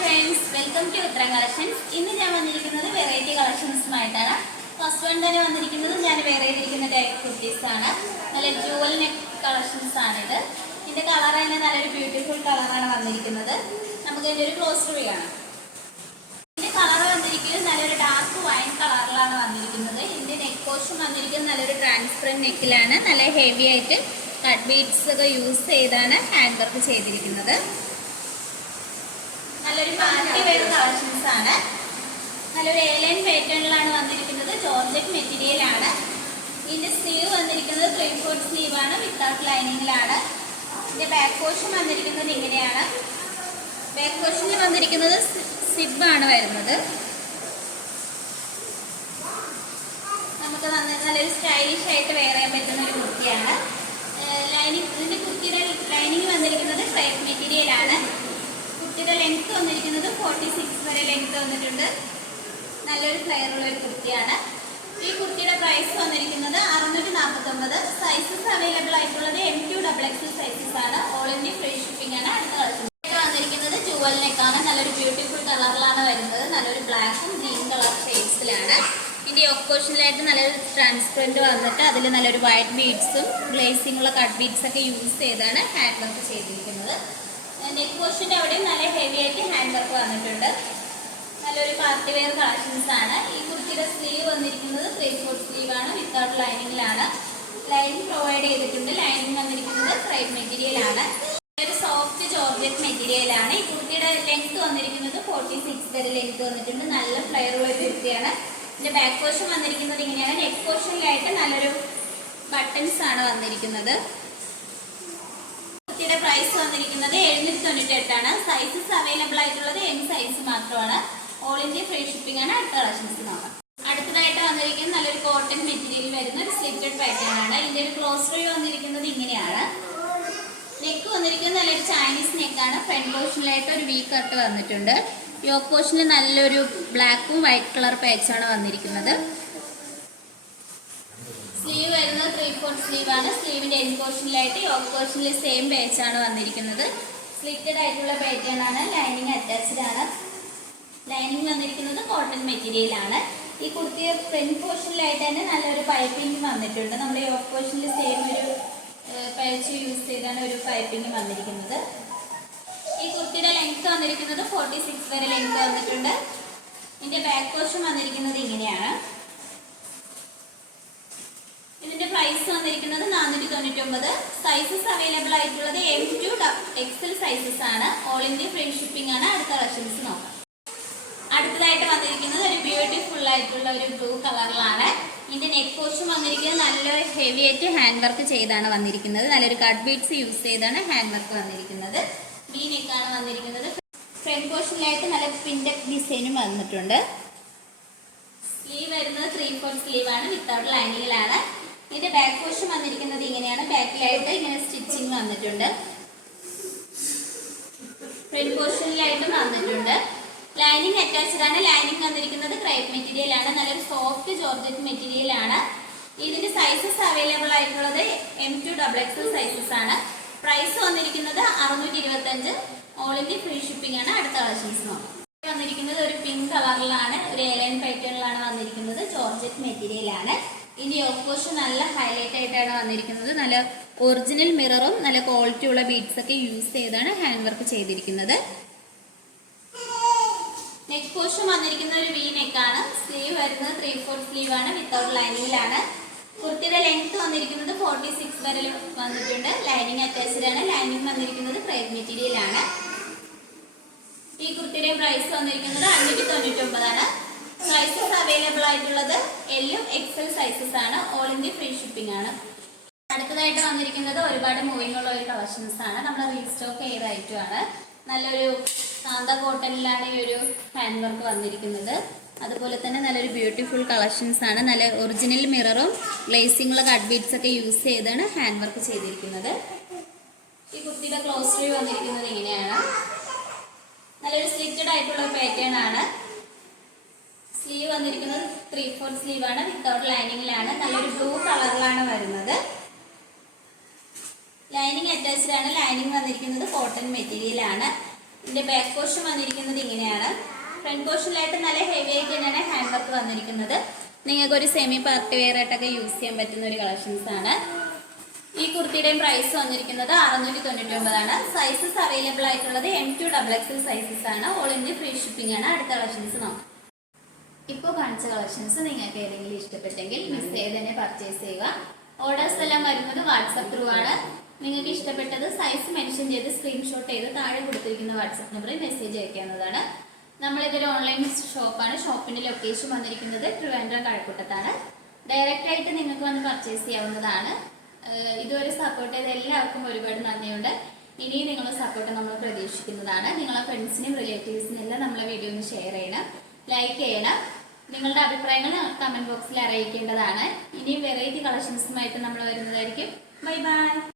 friends, welcome to Uttara Collections. ഇന്ന് ഞാൻ വന്നിരിക്കുന്നത് വെറൈറ്റി കളക്ഷൻസുമായിട്ടാണ്. ഫസ്റ്റ് വൺ തന്നെ വന്നിരിക്കുന്നത് ഞാൻ വേറെ ചെയ്തിരിക്കുന്ന ടൈപ്പ് കുർത്തീസ് ആണ്. നല്ല ജുവൽ നെക്ക് കളക്ഷൻസ് ആണ് ഇത്. ഇതിന്റെ കളർ തന്നെ നല്ലൊരു ബ്യൂട്ടിഫുൾ കളറാണ് വന്നിരിക്കുന്നത്. നമുക്ക് ഇതിന്റെ ഒരു ക്ലോസ് റിവ്യൂ കാണാം. ഇതിന്റെ കളർ വന്നിരിക്കുന്നത് നല്ലൊരു ഡാർക്ക് വൈൻ കളറിലാണ് വന്നിരിക്കുന്നത്. ഇതിന്റെ നെക്ക് പോർഷൻ വന്നിരിക്കുന്നത് നല്ലൊരു ട്രാൻസ്പെറന്റ് നെക്കിലാണ്. നല്ല ഹെവി ആയിട്ട് കട്ട് ബീഡ്സ് ഒക്കെ യൂസ് ചെയ്താണ് ഹാൻഡ് വർക്ക് ചെയ്തിരിക്കുന്നത്. നല്ലൊരു പാർട്ടി വെയർ കളക്ഷൻസ് ആണ്. നല്ലൊരു എലൈൻ പാറ്റേണിലാണ് വന്നിരിക്കുന്നത്. ജോർജറ്റ് മെറ്റീരിയൽ ആണ്. ഇതിന്റെ സ്ലീവ് വന്നിരിക്കുന്നത് 3/4 സ്ലീവ് ആണ്, വിത്തൗട്ട് ലൈനിങ്ങിലാണ്. ഇതിന്റെ ബാക്ക് പോർഷൻ വന്നിരിക്കുന്നത് ഇങ്ങനെയാണ്. ബാക്ക് പോർഷനിൽ വന്നിരിക്കുന്നത് സിബ് ആണ് വരുന്നത്. നമുക്ക് നല്ലൊരു സ്റ്റൈലിഷ് ആയിട്ട് വെയർ ചെയ്യാൻ പറ്റുന്ന ഒരു കുർത്തിയാണ്. ഇതിന്റെ കുർത്തിയുടെ ലൈനിങ് വന്നിരിക്കുന്നത് ക്രേപ്പ് മെറ്റീരിയൽ ആണ്. കുർത്തിയുടെ ലെങ്ത് വന്നിരിക്കുന്നത് 46 വരെ ലെങ്ത് വന്നിട്ടുണ്ട്. നല്ലൊരു ഫ്ലെയർ ഉള്ള ഒരു കുർത്തിയാണ്. ഈ കുർത്തിയുടെ പ്രൈസ് വന്നിരിക്കുന്നത് 649. സൈസസ് അവൈലബിൾ ആയിട്ടുള്ളത് M2XXL സൈസസ് ആണ്. ഓൾ ഇന്ത്യ ഫ്രീ ഷിപ്പിംഗ് ആണ്. അടുത്ത കളക്ഷൻ വന്നിരിക്കുന്നത് ജുവൽ നെക്കാണ്. നല്ലൊരു ബ്യൂട്ടിഫുൾ കളറിലാണ് വരുന്നത്. നല്ലൊരു ബ്ലാക്കും ഗ്രീൻ കളർ ഷെയ്ഡ്സിലാണ്. ഇതിന്റെ ഓപ്പോസിഷനിലായിട്ട് നല്ലൊരു ട്രാൻസ്പെറന്റ് വന്നിട്ട് അതിൽ നല്ലൊരു വൈറ്റ് ബീഡ്സും ഗ്ലേസിംഗ് ഉള്ള കട്ട് ബീഡ്സ് ഒക്കെ യൂസ് ചെയ്താണ് ഹാൻഡ് വർക്ക് ചെയ്തിരിക്കുന്നത്. നെക്ക് പോർഷൻ്റെ അവിടെയും നല്ല ഹെവി ആയിട്ട് ഹാൻഡ് വർക്ക് വന്നിട്ടുണ്ട്. നല്ലൊരു പാർട്ടി വെയർ കളക്ഷൻസ് ആണ്. ഈ കുർത്തിയുടെ സ്ലീവ് വന്നിരിക്കുന്നത് 3/4 സ്ലീവ് ആണ്, വിത്തൗട്ട് ലൈനിങ്ങിലാണ്. ലൈനിങ് പ്രൊവൈഡ് ചെയ്തിട്ടുണ്ട്. ലൈനിങ് വന്നിരിക്കുന്നത് ക്രേപ്പ് മെറ്റീരിയൽ ആണ്. ഒരു സോഫ്റ്റ് ജോർജറ്റ് മെറ്റീരിയൽ ആണ്. ഈ കുർത്തിയുടെ ലെങ്ത് വന്നിരിക്കുന്നത് 46 വരെ ലെങ്ത് വന്നിട്ടുണ്ട്. നല്ല ഫ്ലെയർ ഉള്ള ഒരു കുർത്തിയാണ്. ഇതിന്റെ ബാക്ക് പോർഷൻ വന്നിരിക്കുന്നത് ഇങ്ങനെയാണ്. നെക്ക് പോർഷനിലായിട്ട് നല്ലൊരു ബട്ടൺസ് ആണ് വന്നിരിക്കുന്നത്. കുർത്തിയുടെ പ്രൈസ് വന്നിരിക്കുന്നത് 798 ആണ്. സൈസസ് അവൈലബിൾ ആയിട്ടുള്ളത് M സൈസ് മാത്രമാണ്. ഓൾ ഇന്ത്യ ഫ്രീ ഷിപ്പിംഗ് ആണ്. അടുത്ത കളക്ഷൻസ് നോക്കാം. അടുത്തതായിട്ട് വന്നിരിക്കുന്നത് നല്ലൊരു കോട്ടൺ മെറ്റീരിയൽ വരുന്ന ഒരു സ്ലിറ്റഡ് പാറ്റേൺ ആണ്. ഇതിന്റെ ഒരു ക്ലോസ് റിവ്യൂ വന്നിരിക്കുന്നത് ഇങ്ങനെയാണ്. നെക്ക് വന്നിരിക്കുന്നത് നല്ലൊരു ചൈനീസ് നെക്കാണ്. ഫ്രണ്ട് പോർഷനിലായിട്ട് ഒരു വി കട്ട് വന്നിട്ടുണ്ട്. യോക്ക് പോർഷനിൽ നല്ലൊരു ബ്ലാക്കും വൈറ്റ് കളർ പാച്ചാണ് വന്നിരിക്കുന്നത്. സ്ലീവ് വരുന്നത് 3/4 സ്ലീവ് ആണ്. സ്ലീവിന്റെ എൻഡ് പോർഷനിലായിട്ട് യോക്ക് പോർഷനിൽ സെയിം പാച്ചാണ് വന്നിരിക്കുന്നത്. സ്ലിറ്റഡ് ആയിട്ടുള്ള പാറ്റേൺ ആണ്. ലൈനിങ് അറ്റാച്ച്ഡ് ആണ്. ലൈനിങ് വന്നിരിക്കുന്നത് കോട്ടൺ മെറ്റീരിയൽ ആണ്. ഈ കുർത്തിയെ ഫ്രണ്ട് പോർഷനിലായിട്ട് തന്നെ നല്ലൊരു പൈപ്പിംഗ് വന്നിട്ടുണ്ട്. നമ്മുടെ യോക്ക് പോർഷനിൽ സെയിം ഒരു പാച്ച് യൂസ് ചെയ്താണ് ഒരു പൈപ്പിംഗ് വന്നിരിക്കുന്നത്. ഈ കുർത്തിയുടെ ലെങ്ത് വന്നിരിക്കുന്നത് 46 വരെ ലെങ്ത് വന്നിട്ടുണ്ട്. ഇതിന്റെ ബാക്ക് പോർഷൻ വന്നിരിക്കുന്നത് ഇങ്ങനെയാണ്. ഇതിന്റെ പ്രൈസ് വന്നിരിക്കുന്നത് 499. സൈസസ് അവൈലബിൾ ആയിട്ടുള്ളത് M2XL സൈസസ് ആണ്. ഓൾ ഇന്ത്യ ഫ്രീ ഷിപ്പിംഗ് ആണ്. അടുത്ത കളക്ഷൻസ് നോക്കാം. അടുത്തതായിട്ട് വന്നിരിക്കുന്നത് ഒരു ബ്യൂട്ടിഫുൾ ആയിട്ടുള്ള ഒരു ബ്ലൂ കളറിലാണ്. ഇതിന്റെ നെക്ക് പോർഷൻ വന്നിരിക്കുന്നത് നല്ല ഹെവി ആയിട്ട് ഹാൻഡ് വർക്ക് ചെയ്താണ് വന്നിരിക്കുന്നത്. നല്ലൊരു കട്ട് ബീഡ്സ് യൂസ് ചെയ്താണ് ഹാൻഡ് വർക്ക് വന്നിരിക്കുന്നത്. വി നെക്കാണ് വന്നിരിക്കുന്നത്. ഫ്രണ്ട് പോർഷനിലായിട്ട് നല്ല പിൻഡക് ഡിസൈനും വന്നിട്ടുണ്ട്. സ്ലീവ് വരുന്നത് 3/4 സ്ലീവ് ആണ്, വിത്തൗട്ട് ലൈനിങ്ങിലാണ്. ഇതിന്റെ ബാക്ക് പോർഷൻ വന്നിരിക്കുന്നത് ഇങ്ങനെയാണ്. ബാക്കിലായിട്ട് ഇങ്ങനെ സ്റ്റിച്ചിങ് വന്നിട്ടുണ്ട്. ഫ്രണ്ട് പോർഷനിലായിട്ടും വന്നിട്ടുണ്ട്. ലൈനിങ് അറ്റാച്ച്ഡ് ആണ്. ലൈനിങ് വന്നിരിക്കുന്നത് ക്രേപ്പ് മെറ്റീരിയൽ ആണ്. നല്ലൊരു സോഫ്റ്റ് ജോർജറ്റ് മെറ്റീരിയൽ ആണ്. ഇതിന്റെ സൈസസ് അവൈലബിൾ ആയിട്ടുള്ളത് M2XXL സൈസസ് ആണ്. പ്രൈസ് വന്നിരിക്കുന്നത് 625. ഓൾ ഇന്ത്യ ഫ്രീ ഷിപ്പിംഗ് ആണ്. അടുത്ത കളക്ഷൻസ് നോക്കാം. വന്നിരിക്കുന്നത് ഒരു പിങ്ക് കളറിലാണ്. ഒരു എലൈൻ പാറ്റേണിലാണ് വന്നിരിക്കുന്നത്. ജോർജറ്റ് മെറ്റീരിയൽ ആണ്. ഇതിന്റെ യോക്ക് പോർഷൻ നല്ല ഹൈലൈറ്റ് ആയിട്ടാണ് വന്നിരിക്കുന്നത്. നല്ല ഒറിജിനൽ മിററും നല്ല ക്വാളിറ്റി ഉള്ള ബീഡ്സ് ഒക്കെ യൂസ് ചെയ്താണ് ഹാൻഡ് വർക്ക് ചെയ്തിരിക്കുന്നത്. നെക്ക് പോർഷൻ വന്നിരിക്കുന്ന ഒരു വി നെക്കാണ്. സ്ലീവ് വരുന്നത് 3/4 സ്ലീവ് ആണ്, വിത്തൗട്ട് ലൈനിങ്ങിലാണ്. കുർത്തിയുടെ ലെങ്ത് വന്നിരിക്കുന്നത് 46 വരെ വന്നിട്ടുണ്ട്. ലൈനിങ് അറ്റാച്ച്ഡ് ആണ്. ലൈനിങ് വന്നിരിക്കുന്നത് ക്രേപ്പ് മെറ്റീരിയൽ ആണ്. ഈ കുർത്തിയുടെ പ്രൈസ് വന്നിരിക്കുന്നത് 599 ആണ്. സൈസസ് അവൈലബിൾ ആയിട്ടുള്ളത് L XL സൈസസ് ആണ്. ഓൾ ഇന്ത്യ ഫ്രീ ഷിപ്പിംഗ് ആണ്. അടുത്തതായിട്ട് വന്നിരിക്കുന്നത് ഒരുപാട് മൂവിംഗ് ഉള്ള ഒരു കളക്ഷൻസ് ആണ്. നമ്മൾ റീസ്റ്റോക്ക് ചെയ്ത ഐറ്റമാണ്. നല്ലൊരു കാന്ത കോട്ടണിലാണ് ഈ ഒരു ഹാൻഡ് വർക്ക് വന്നിരിക്കുന്നത്. അതുപോലെ തന്നെ നല്ലൊരു ബ്യൂട്ടിഫുൾ കളക്ഷൻസ് ആണ്. നല്ല ഒറിജിനൽ മിററും ഗ്ലേസിംഗ് ഉള്ള കട്ട് ബീഡ്സ് ഒക്കെ യൂസ് ചെയ്താണ് ഹാൻഡ് വർക്ക് ചെയ്തിരിക്കുന്നത്. ഈ കുർത്തിയുടെ ക്ലോസ് റിവ്യൂ വന്നിരിക്കുന്നത് ഇങ്ങനെയാണ്. നല്ലൊരു സ്ലിറ്റഡ് ആയിട്ടുള്ള പാറ്റേൺ ആണ്. സ്ലീവ് വന്നിരിക്കുന്നത് 3/4 സ്ലീവ് ആണ്, വിത്തൗട്ട് ലൈനിങ്ങിലാണ്. നല്ലൊരു ബ്ലൂ കളറിലാണ് വരുന്നത്. ലൈനിങ് അറ്റാച്ച്ഡ് ആണ്. ലൈനിങ് വന്നിരിക്കുന്നത് കോട്ടൺ മെറ്റീരിയൽ ആണ്. ഇതിന്റെ ബാക്ക് പോർഷൻ വന്നിരിക്കുന്നത് ഇങ്ങനെയാണ്. ഫ്രണ്ട് പോർഷനിലായിട്ട് നല്ല ഹെവി ആയിട്ട് തന്നെയാണ് ഹാൻഡ് വർക്ക് വന്നിരിക്കുന്നത്. നിങ്ങൾക്ക് ഒരു സെമി പാർട്ടി വെയർ ആയിട്ടൊക്കെ യൂസ് ചെയ്യാൻ പറ്റുന്ന ഒരു കളക്ഷൻസ് ആണ്. ഈ കുർത്തിയുടെയും പ്രൈസ് വന്നിരിക്കുന്നത് 699 ആണ്. സൈസസ് അവൈലബിൾ ആയിട്ടുള്ളത് M2XXL സൈസസ് ആണ്. ഓൾ ഇന്ത്യ ഫ്രീ ഷിപ്പിംഗ് ആണ്. അടുത്ത കളക്ഷൻസ് നോക്കാം. ഇപ്പോൾ കാണിച്ച കളക്ഷൻസ് നിങ്ങൾക്ക് ഏതെങ്കിലും ഇഷ്ടപ്പെട്ടെങ്കിൽ മിസ് ചെയ്ത് തന്നെ പർച്ചേസ് ചെയ്യുക. ഓർഡേഴ്സ് എല്ലാം വരുന്നത് വാട്സപ്പ് ത്രൂ ആണ്. നിങ്ങൾക്ക് ഇഷ്ടപ്പെട്ടത് സൈസ് മെൻഷൻ ചെയ്ത് സ്ക്രീൻഷോട്ട് ചെയ്ത് താഴെ കൊടുത്തിരിക്കുന്ന വാട്സപ്പ് നമ്പറിൽ മെസ്സേജ് അയക്കാവുന്നതാണ്. നമ്മളിതൊരു ഓൺലൈൻ ഷോപ്പാണ്. ഷോപ്പിന്റെ ലൊക്കേഷൻ വന്നിരിക്കുന്നത് ട്രിവാൻഡ്രം കഴക്കൂട്ടത്താണ്. ഡയറക്റ്റ് ആയിട്ട് നിങ്ങൾക്ക് വന്ന് പർച്ചേസ് ചെയ്യാവുന്നതാണ്. ഇതുവരെ സപ്പോർട്ട് ചെയ്ത എല്ലാവർക്കും ഒരുപാട് നന്ദിയുണ്ട്. ഇനിയും നിങ്ങളുടെ സപ്പോർട്ട് നമ്മൾ പ്രതീക്ഷിക്കുന്നതാണ്. നിങ്ങളെ ഫ്രണ്ട്സിനും റിലേറ്റീവ്സിനും എല്ലാം നമ്മളെ വീഡിയോ ഒന്ന് ഷെയർ ചെയ്യണം, ലൈക്ക് ചെയ്യണം. നിങ്ങളുടെ അഭിപ്രായങ്ങൾ കമന്റ് ബോക്സിൽ അറിയിക്കേണ്ടതാണ്. ഇനിയും വെറൈറ്റി കളക്ഷൻസുമായിട്ട് നമ്മൾ വരുന്നതായിരിക്കും. Bye bye.